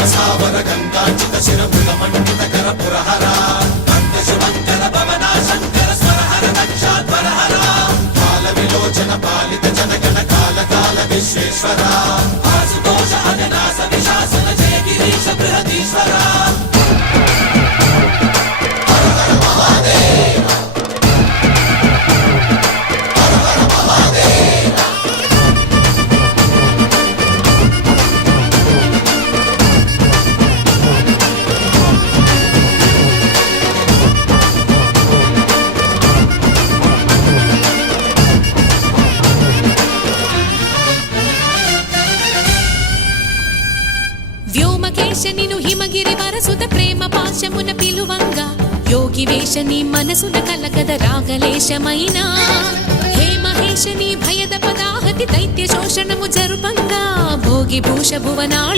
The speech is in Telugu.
సమసావర గంగాచిత శిరముల మండిత కర పురహర భక్త శుభంకర భవనా శంకర స్వరహర దక్షాధ్వరహర కాల విలోచన పాలిత జనగణ కాల కాల విశ్వేశ్వర ఆశుతోష అజనాశ విశాసన జయ గిరీశ బృహదీశ్వర వ్యోమకేశనిను హిమగిరి వరసుత ప్రేమ పాశమున పిలువంగా యోగి వేషని మనసున కలకద రాగలేశమైనా హే మహేశని భయద పదాహతి దైత్య శోషణము జరుపంగా భోగి భూష భువనా